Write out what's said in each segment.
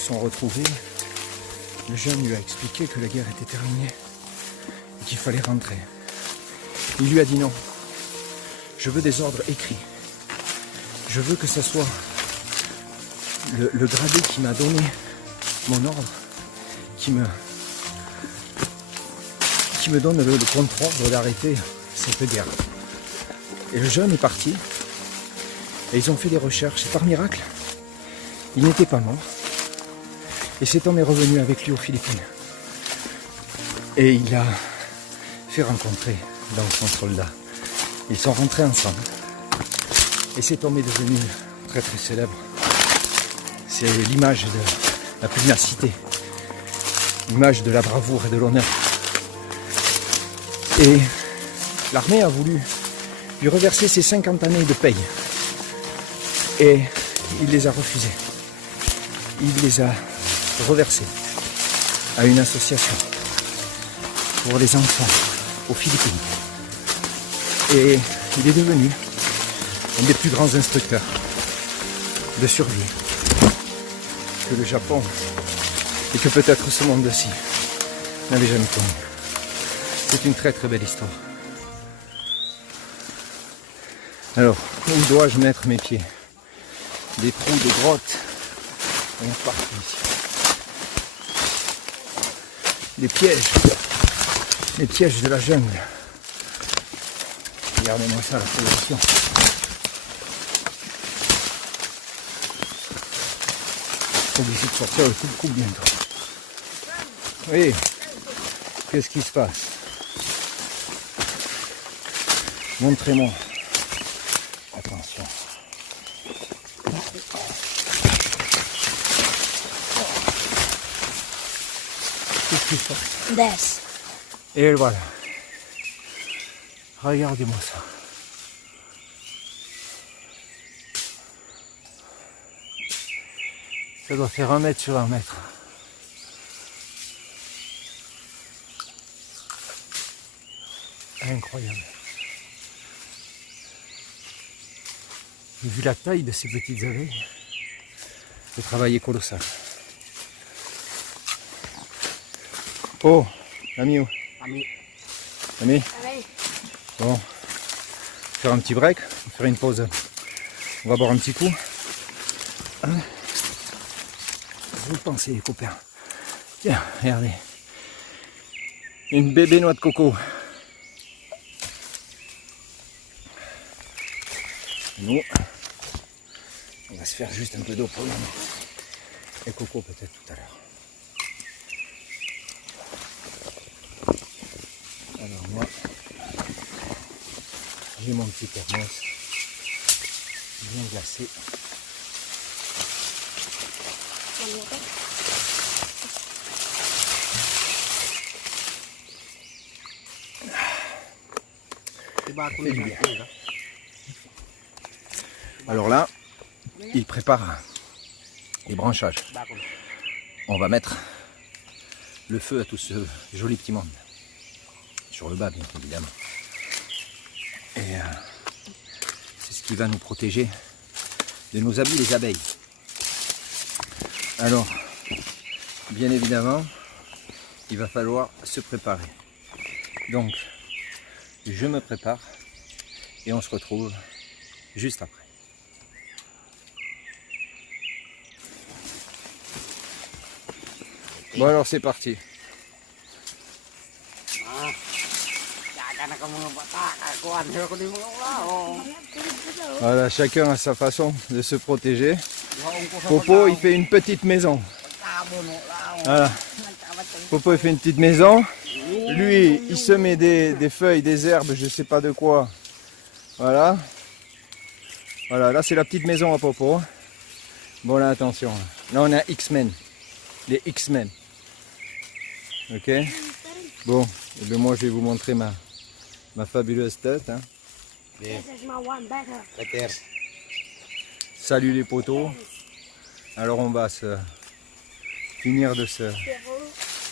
sont retrouvés, le jeune lui a expliqué que la guerre était terminée et qu'il fallait rentrer. Il lui a dit non. Je veux des ordres écrits. Je veux que ce soit le gradé qui m'a donné mon ordre, qui me donne le contre-ordre d'arrêter cette guerre. Et le jeune est parti, et ils ont fait des recherches, et par miracle, il n'était pas mort. Et cet homme est revenu avec lui aux Philippines. Et il a fait rencontrer dans son soldat. Ils sont rentrés ensemble. Et cet homme est devenu très très célèbre. C'est l'image de la pugnacité, l'image de la bravoure et de l'honneur. Et l'armée a voulu lui reverser ses 50 années de paye. Et il les a refusées. Il les a reversées à une association pour les enfants aux Philippines. Et il est devenu un des plus grands instructeurs de survie que le Japon et que peut-être ce monde-ci n'avait jamais connu. C'est une très très belle histoire. Alors, où dois-je mettre mes pieds? Des trous, des grottes, on est partout ici. Des pièges, les pièges de la jungle. Regardez-moi ça, la pollution. Obligé de sortir le coup bientôt. Oui, qu'est-ce qui se passe? Montrez-moi. Attention. Qu'est-ce qui se passe? Baisse. Et voilà. Regardez-moi ça. Ça doit faire 1 mètre sur 1 mètre. Incroyable. Et vu la taille de ces petites abeilles, le travail est colossal. Oh, ami où? Ami. Ami? Allez. Bon, faire un petit break, faire une pause. On va boire un petit coup. Hein? Vous pensez, les copains? Tiens, regardez. Une bébé noix de coco. Nous, on va se faire juste un peu d'eau pour l'homme. Et coco peut-être tout à l'heure. Alors moi, j'ai mon petit thermos bien glacé. Ça fait du bien. Alors là, il prépare les branchages. On va mettre le feu à tout ce joli petit monde. Sur le bas, bien évidemment. Et c'est ce qui va nous protéger de nos abus, les abeilles. Alors, bien évidemment, il va falloir se préparer. Donc, je me prépare et on se retrouve juste après. Bon alors c'est parti. Voilà, chacun a sa façon de se protéger. Popo il fait une petite maison. Voilà. Popo il fait une petite maison. Lui il se met des feuilles, des herbes, je sais pas de quoi. Voilà. Voilà, là c'est la petite maison à Popo. Bon là attention. Là on a X-Men. Les X-Men. Ok. Bon, et bien moi je vais vous montrer ma fabuleuse tête. Hein. Salut les poteaux. Alors on va se finir de se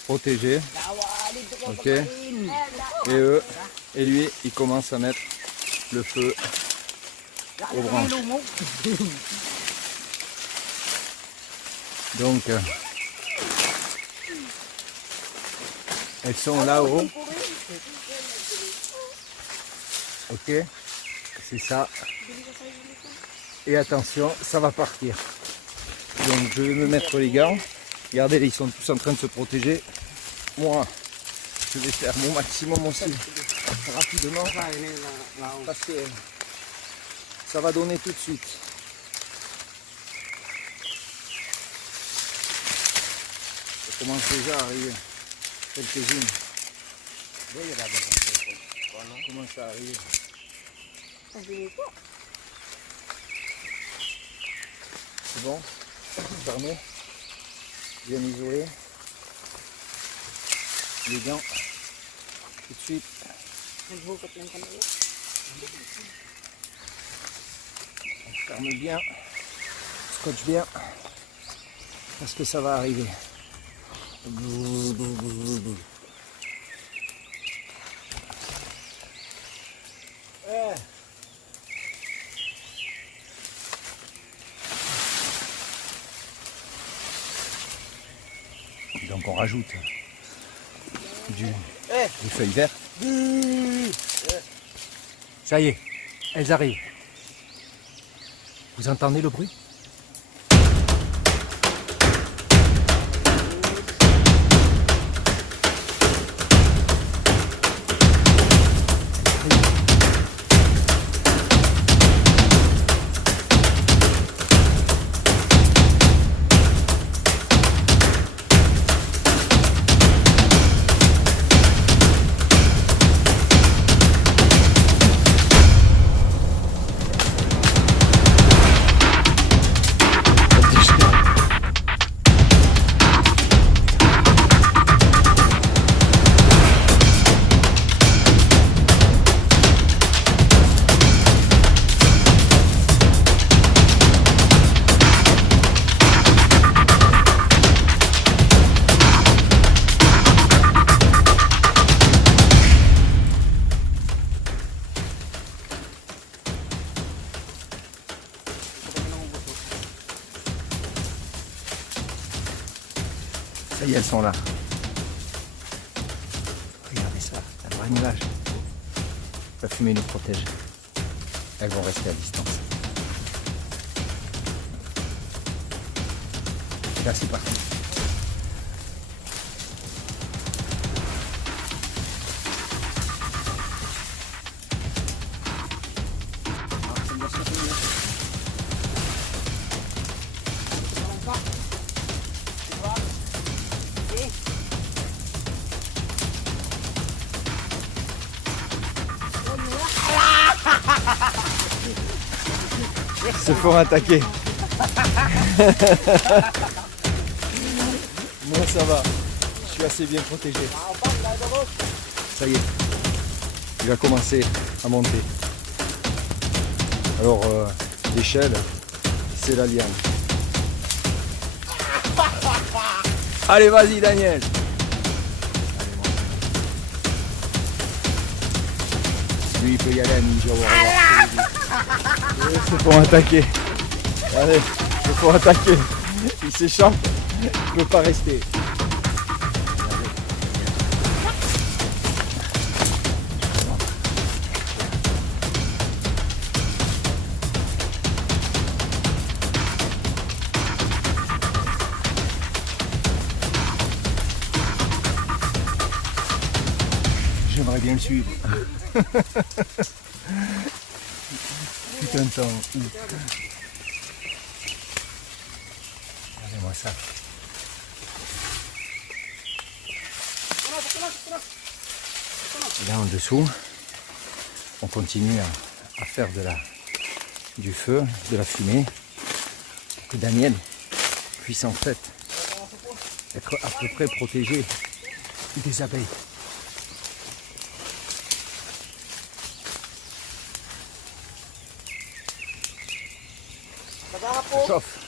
protéger. Ok. Et eux, et lui, il commence à mettre le feu aux branches. Donc, elles sont là-haut. Ok, c'est ça. Et attention, ça va partir. Donc je vais me mettre les gants. Regardez, ils sont tous en train de se protéger. Moi, je vais faire mon maximum aussi rapidement parce que ça va donner tout de suite. Ça commence déjà à arriver. Quelques-unes. Comment ça arrive? C'est bon? Fermé. Bien isolé. Les gants. Tout de suite. On ferme bien. Scotch bien. Parce que ça va arriver. Donc on rajoute des feuilles vertes. Ça y est, elles arrivent. Vous entendez le bruit? Ça y est, elles sont là. Regardez ça, un vrai nuage. La fumée nous protège. Elles vont rester à distance. Et là, c'est parti. Se font attaquer. Moi ça va, je suis assez bien protégé. Ça y est, il va commencer à monter. Alors l'échelle, c'est la liane. Allez vas-y Daniel. Lui il peut y aller à Ninja Warrior. Ils se font attaquer. Allez, ils se font attaquer. Il s'échappe. Il ne peut pas rester. J'aimerais bien le suivre. Putain de temps. Regardez-moi ça. Et là en dessous, on continue à faire du feu, de la fumée, pour que Daniel puisse en fait être à peu près protégé des abeilles. Ça chauffe.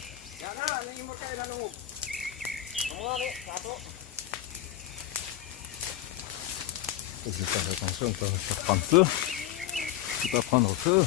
Faut faire attention pour faire prendre feu. Il ne faut pas prendre feu.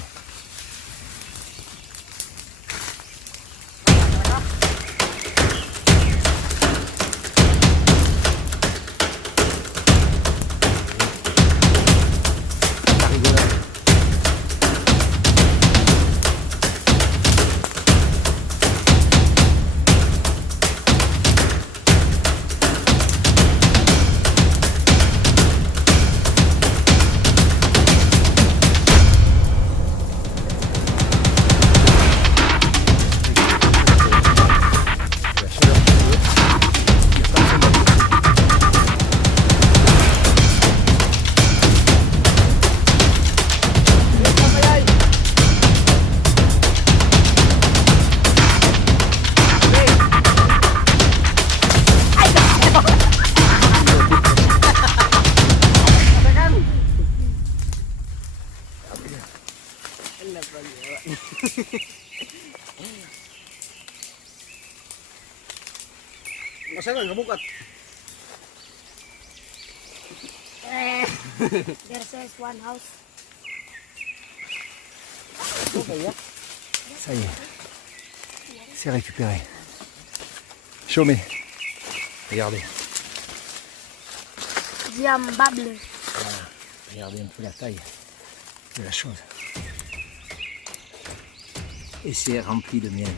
Masalah nggak buka. There's just one house. Ça y est. C'est récupéré. Chômé. Regardez. Diambable. Voilà. Regardez un peu la taille de la chose. Et c'est rempli de miel.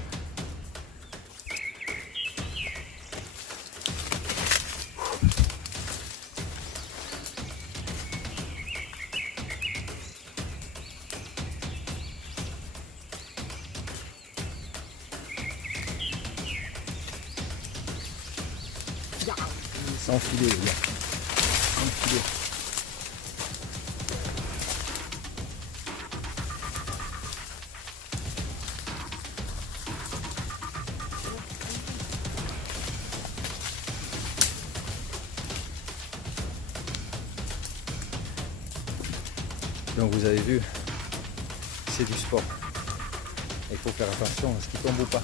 C'est enfilé les gars. Enfilé. Donc vous avez vu, c'est du sport. Il faut faire attention à ce qui tombe ou pas.